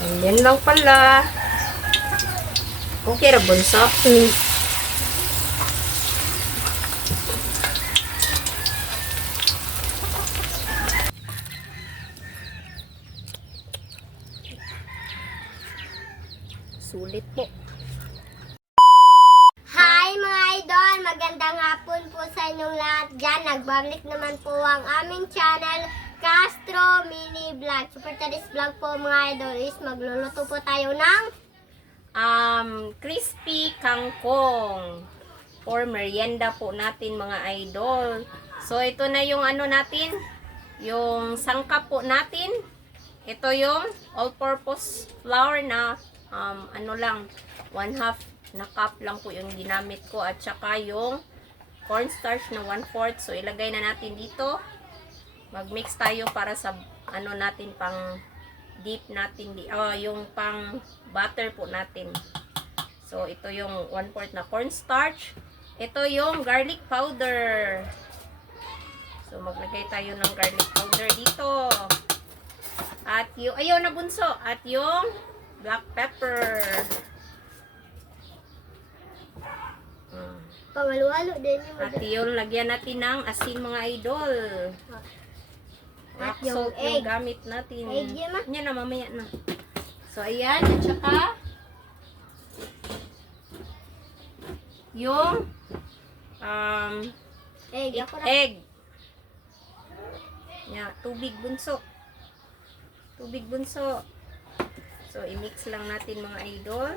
Ayan lang pala. Okay ra bunso. Sulit po. Hi mga idol! Magandang hapon po sa inyong lahat dyan. Nagbalik naman po ang aming channel, Castro Mini Vlog. So for today's vlog po mga idol is magluluto po tayo ng Crispy kangkong for merienda po natin mga idol. So ito na yung ano natin, yung sangkap po natin. Ito yung all-purpose flour na ano lang, 1/2 na cup lang po yung ginamit ko, at saka yung cornstarch na 1/4. So ilagay na natin dito. Mag-mix tayo para sa ano natin, pang dip natin, yung pang butter po natin. So ito yung 1/4 na cornstarch. Ito yung garlic powder. So maglagay tayo ng garlic powder dito. At yung ayaw na bunso, at yung black pepper. pangalo-halo din yung At yung lagyan natin ng asin mga idol. At Rock yung salt yung egg. gamit natin. Egg yan na. Yan na, mamaya na. So ayan, at saka yung Egg. Ako na. egg. Yeah, tubig bunso. Tubig bunso. So, i-mix lang natin mga idol.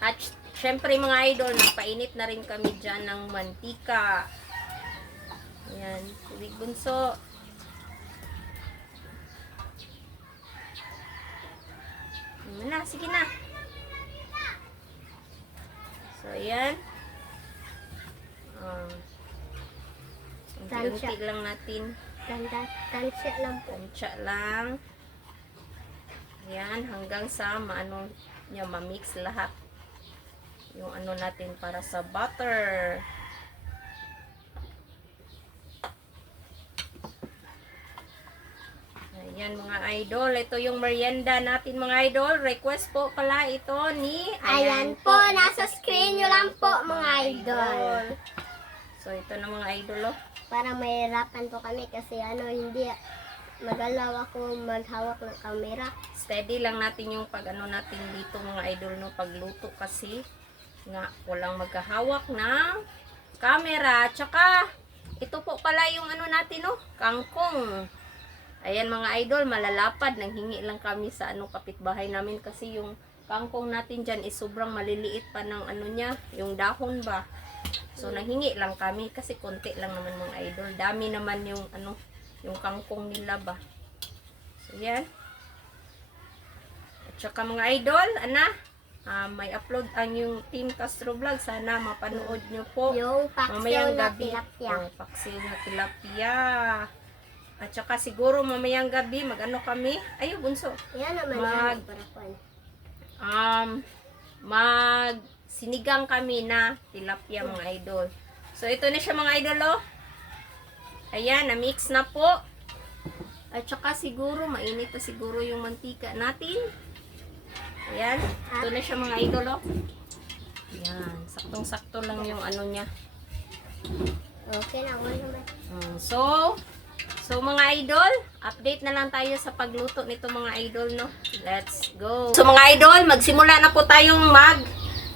At syempre mga idol, nagpainit na rin kami dyan ng mantika. Ayan, tubig bunso. Ayan na, sige na. So, ayan. Unti-unti lang natin. Tansya lang po. Tansya lang. Ayan, hanggang sa maano niya, ma-mix lahat. Yung ano natin para sa butter. Ayan mga idol, ito yung merienda natin mga idol. Request po pala ito ni... Ayan po, nasa screen nyo lang po mga idol. So ito na mga idol, oh. Para mahirapan po kami kasi hindi magalaw ako maghawak ng camera. Steady lang natin yung pag ano natin dito mga idol, no, pagluto kasi nga walang maghahawak ng camera. Tsaka ito po pala yung ano natin, no, kangkong. Ayan mga idol, malalapad, nanghingi lang kami sa ano kapitbahay namin kasi yung kangkong natin dyan is sobrang maliliit pa ng ano niya, yung dahon ba. So nanghingi lang kami kasi konti lang naman mga idol. Dami naman yung ano, yung kangkong nila ba. So yan. At saka mga idol, may upload ang yung Team Castro Vlog. Sana mapanood nyo po. Yung paksiw Mamayang na gabi. tilapia. Paksiw na tilapia. At saka siguro mamayang gabi mag-ano kami. Ayo bunso. Yan naman yan. Parapan. Mag sinigang kami na tilapia mga idol. So ito na siya mga idol, oh. Ayan, na-mix na po. At saka siguro mainit na siguro yung mantika natin. Ayan, ito na siya mga idol, oh. Ayan, saktong-sakto lang yung ano niya. Okay na, wala naman. So mga idol, update na lang tayo sa pagluto nito mga idol, no. Let's go. So mga idol, magsimula na po tayong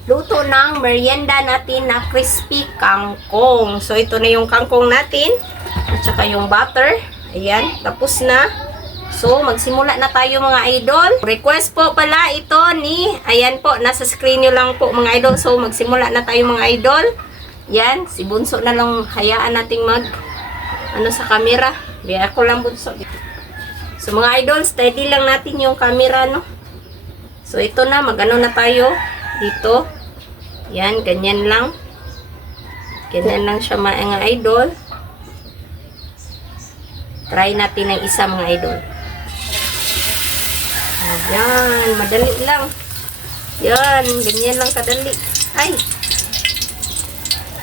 luto ng merienda natin na crispy kangkong. So ito na yung kangkong natin at saka yung butter. Ayan, tapos na. So magsimula na tayo mga idol. Request po pala ito ni, ayan po, nasa screen nyo lang po mga idol. So magsimula na tayo mga idol. Yan, si Bunso na lang hayaan nating sa camera. Biya ako lang Bunso. So mga idol, steady lang natin yung camera, no. So ito na, magano na tayo dito. Yan, ganyan lang. Ganyan lang siya mga idol. Try natin ng isa mga idol. Ayan, madali lang. Yan, ganyan lang kadali. Ay!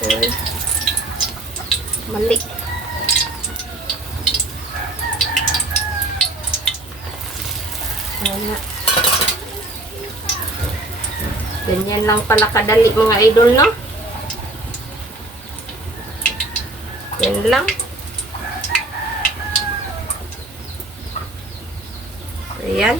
Sorry. Mali. Ayan na. Ganyan lang pala kadali mga idol, no? Yan lang. Ayan.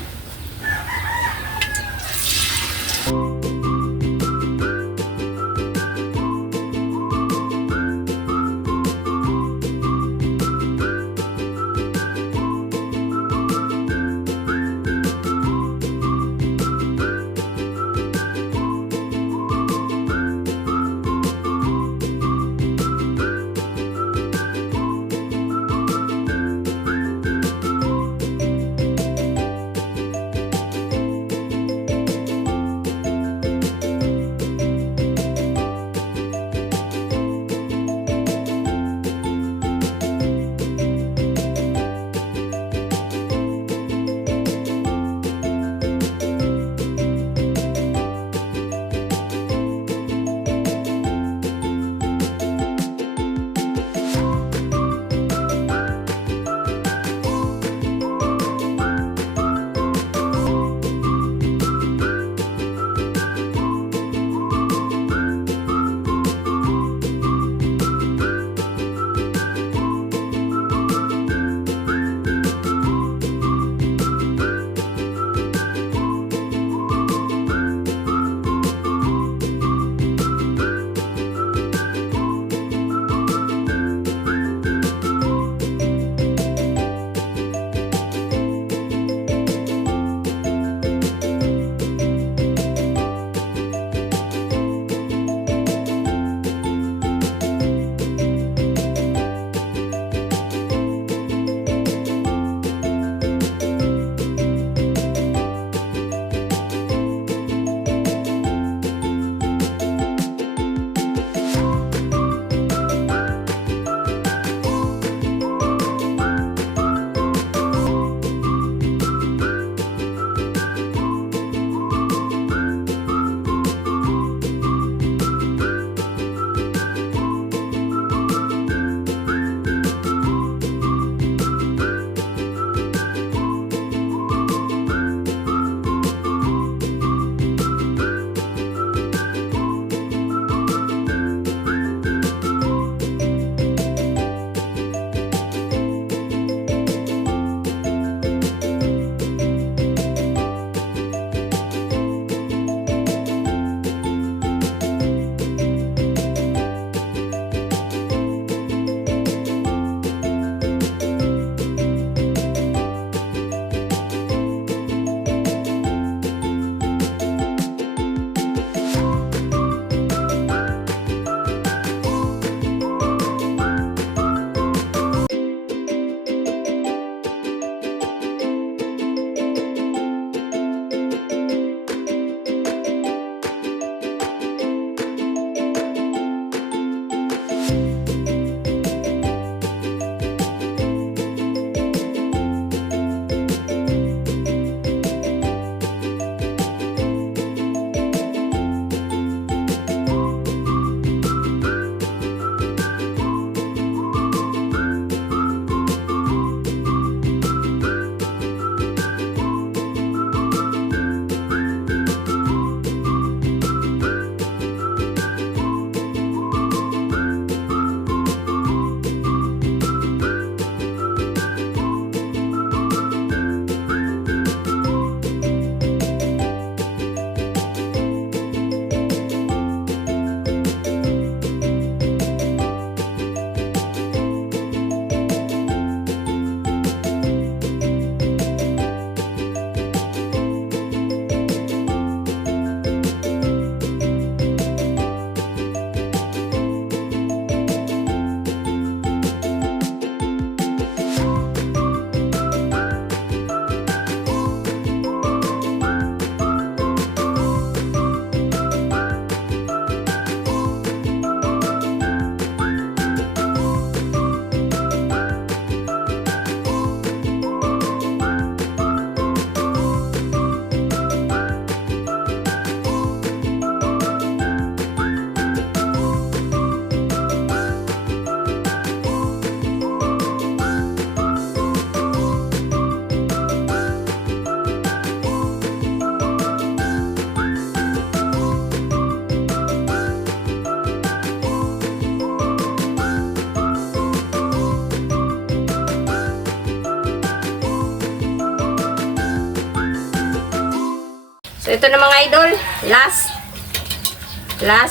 ito na mga idol. Last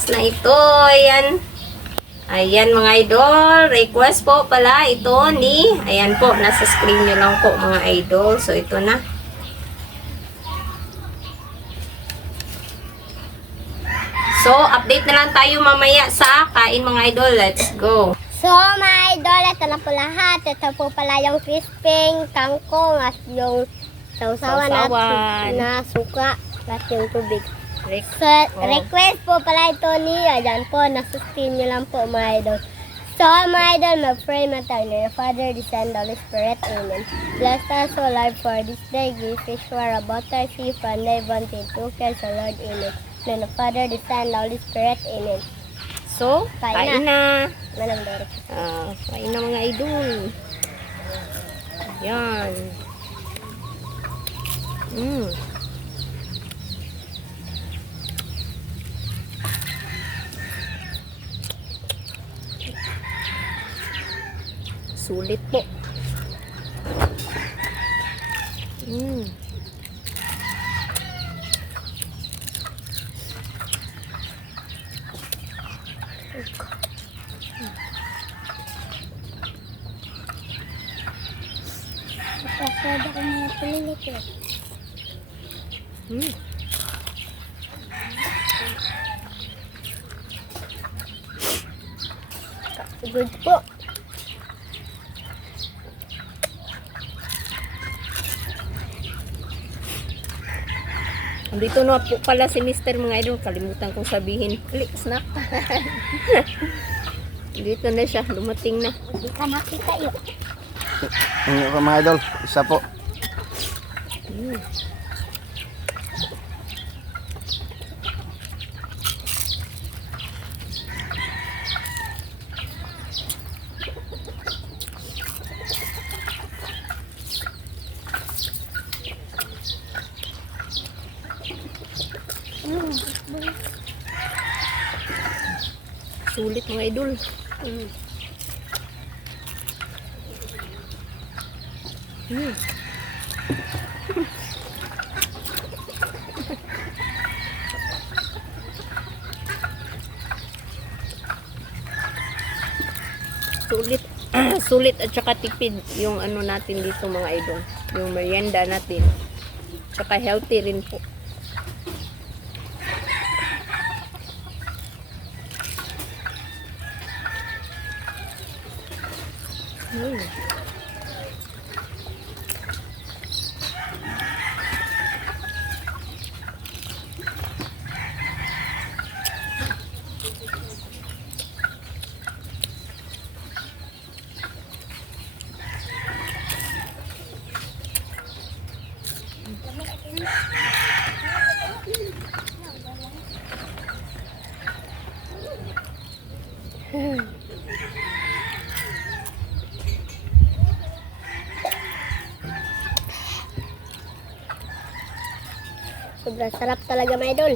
na ito. Ayan. Ayan mga idol. Request po pala ito ni, ayan po, nasa screen nyo lang po mga idol. So ito na. So, update na lang tayo mamaya sa kain mga idol. Let's go. So, mga idol, ito na po lahat. Ito po pala yung crisping kangkong at yung sausawan Sausawan. na suka at yung tubig. Rick. So, request po pala ito ni, ayan po, nasustain nyo lang po mga idol. So, mga idol, mag-pray na tayo na your Father, the Son, the Holy Spirit, Amen. Bless us, O Lord, for this day. Give fish for about our sea, from thy bounty, to cares, O Lord, Amen. In the Father, the Son, the Holy Spirit, Amen. So, kain na. Manang Derek. Kain na mga idol. Yan. Sulit po. Pasada ko mga pilinit eh. Good po. Dito na po pala si Mr. mga idol. Kalimutan kong sabihin. Click, snack. Dito na siya. Dumating na. Hindi ka makita yun. Inyo ko mga idol, isa po. Sulit mga idol. Sulit. Sulit at saka tipid yung ano natin dito mga idol. Yung merienda natin. Tsaka healthy rin po. Sobrang sarap talaga mga idol.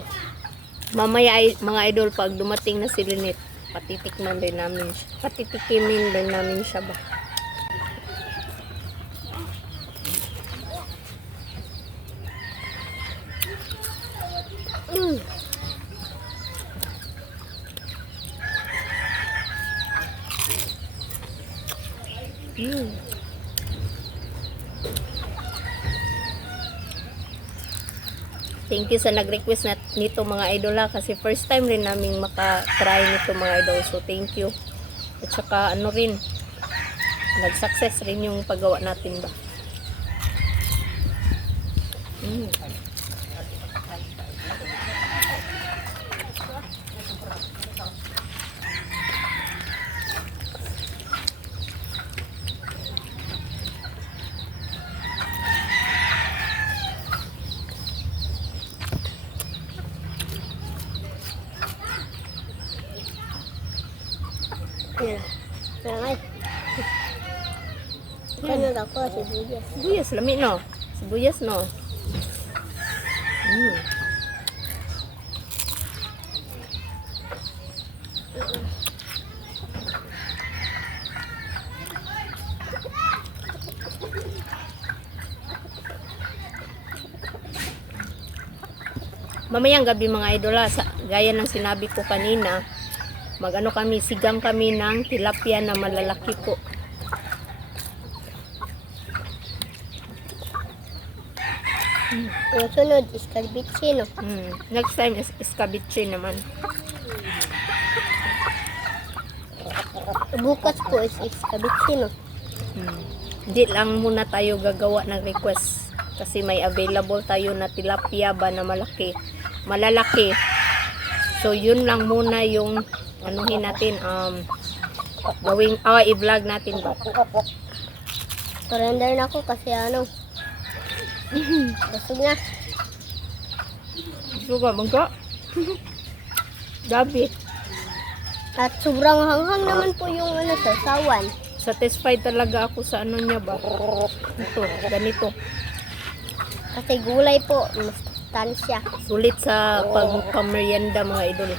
Mamaya ay, mga idol, pag dumating na si Lynette, patitikimin din namin siya ba. Thank you sa nag-request nito mga idol ha, kasi first time rin naming maka-try nito mga idol. So thank you. At saka ano rin, nag-success rin yung paggawa natin ba. Yan. Salamat. Kanod ako, sibuyas. Sibuyas, lami no? Sibuyas no? Mamayang gabi mga idol, gaya ng sinabi ko kanina, mag-ano kami, sigang kami ng tilapia na malalaki po. Yung sunod, escalbichi, no? Next time is escabeche naman. Bukas po is escalbichi, no? Hindi lang muna tayo gagawa ng request kasi may available tayo na tilapia ba na malalaki. So yun lang muna yung anuhin natin, i-vlog natin ba. Surrender na ako kasi busog na. Suga, magka. Dabi. At sobrang hanghang naman po yung sasawan. Satisfied talaga ako sa ano niya ba. Ito, ganito. Kasi gulay po, mas tansya. Sulit sa pagpamerienda mga idol.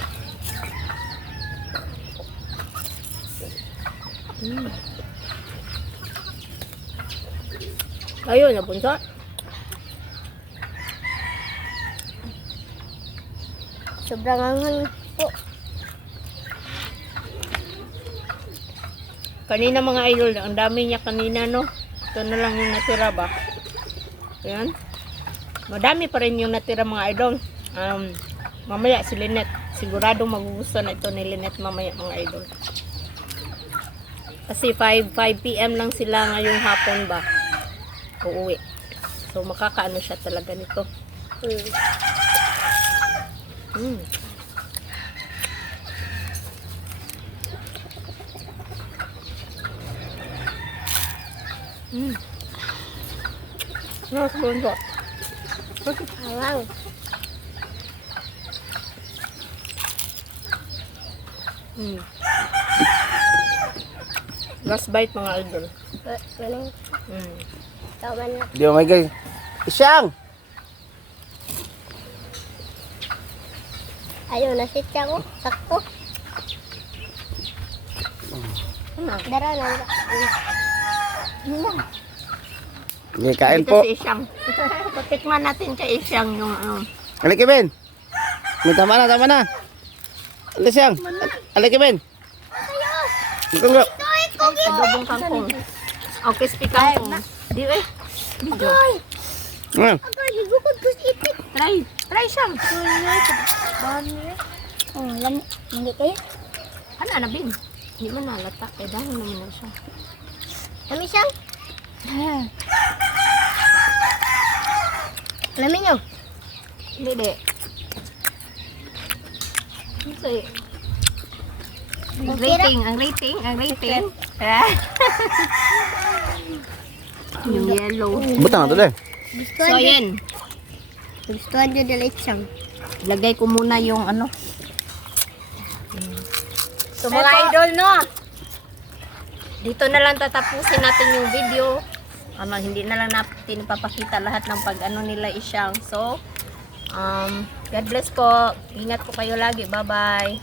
Ayun, napunta. Sobrang hanghang po. Kanina mga idol, ang dami niya kanina, no? Ito na lang yung natira ba? Ayan. Madami pa rin yung natira mga idol. Mamaya si Lynette. Siguradong magugustuhan na ito ni Lynette mamaya mga idol. Kasi 5 PM lang sila ngayong hapon ba? Uuwi. So makakaano siya talaga nito. Nakakabunso. Awang. Last bite mga idol. Tama na. Di ba may guys? Isyang! Ayun, nasitya ko. Sakto. Dara na. Okay, kain Dito po. si Isyang. Patikman natin kay Isyang yung Alay Kevin. May tama na. Alay siyang. Alay Kevin. Ito nga. adobong kangkong. O, crispy kangkong. Di eh. Video. Gugod ko si itik. Try siyang. Oh, hindi kayo? Ano na, Bing? Hindi mo nalatak. Eh, dahil naman na siya. Lami siyang? Lami nyo? Hindi. Okay. Ang rating. Yung yellow. Butang na to deh. So, yan. Gustuhan nyo dala siyang. Lagay ko muna yung ano. So, mga idol, no? Dito na lang tatapusin natin yung video. Hindi na lang natin ipapakita lahat ng pag-ano nila Isyang. So, God bless po. Ingat po kayo lagi. Bye-bye.